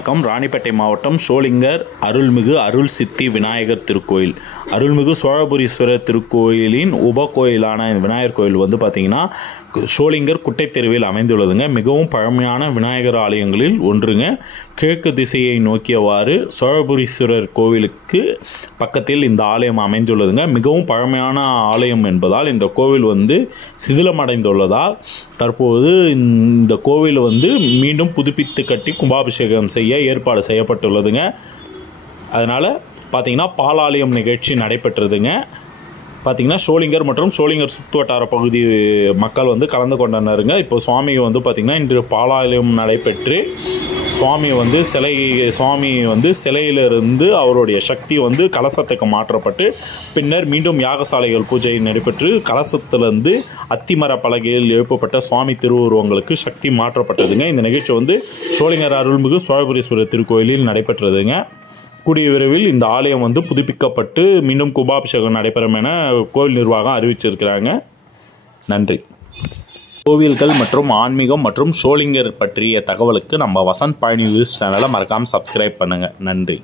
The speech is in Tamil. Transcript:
வணக்கம். ராணிப்பேட்டை மாவட்டம் சோளிங்கர் அருள்மிகு அருள் சித்தி விநாயகர் திருக்கோயில். அருள்மிகு சோழபுரீஸ்வரர் திருக்கோயிலின் உபகோயிலான விநாயகர் கோயில் வந்து பார்த்திங்கன்னா சோளிங்கர் குட்டை தெருவில் அமைந்துள்ளதுங்க. மிகவும் பழமையான விநாயகர் ஆலயங்களில் ஒன்றுங்க. கிழக்கு திசையை நோக்கியவாறு சோழபுரீஸ்வரர் கோவிலுக்கு பக்கத்தில் இந்த ஆலயம் அமைந்துள்ளதுங்க. மிகவும் பழமையான ஆலயம் என்பதால் இந்த கோவில் வந்து சிதிலமடைந்துள்ளதால் தற்போது இந்த கோவில் வந்து மீண்டும் புதுப்பித்து கட்டி கும்பாபிஷேகம் செய்ய ஏற்பாடு செய்யப்பட்டுள்ளதுங்க. அதனால் பார்த்திங்கன்னா பாலாலயம் நிகழ்ச்சி நடைபெற்றதுங்க. பார்த்திங்கன்னா சோளிங்கர் மற்றும் சோளிங்கர் சுற்றுவட்டார பகுதி மக்கள் வந்து கலந்து கொண்டனருங்க. இப்போ சுவாமி வந்து பார்த்திங்கன்னா இன்று பாலாலயம் நடைபெற்று சுவாமி வந்து சிலையிலிருந்து அவருடைய சக்தி வந்து கலசத்துக்கு மாற்றப்பட்டு பின்னர் மீண்டும் யாகசாலைகள் பூஜை நடைபெற்று கலசத்திலிருந்து அத்திமர பலகையில் எழுப்பப்பட்ட சுவாமி திருவுருவங்களுக்கு சக்தி மாற்றப்பட்டதுங்க. இந்த நிகழ்ச்சி வந்து சோளிங்கர் அருள்மிகு சோழபுரீஸ்வரர் திருக்கோயிலில் நடைபெற்றதுங்க. கூடிய விரைவில் இந்த ஆலயம் வந்து புதுப்பிக்கப்பட்டு மீண்டும் கும்பாபிஷேகம் நடைபெறும் என கோவில் நிர்வாகம் அறிவிச்சிருக்கிறாங்க. நன்றி. கோவில்கள் மற்றும் ஆன்மீகம் மற்றும் சோளிங்கர் பற்றிய தகவலுக்கு நம்ம வசந்த் பழனி நியூஸ் சேனலை மறக்காமல் சப்ஸ்கிரைப் பண்ணுங்கள். நன்றி.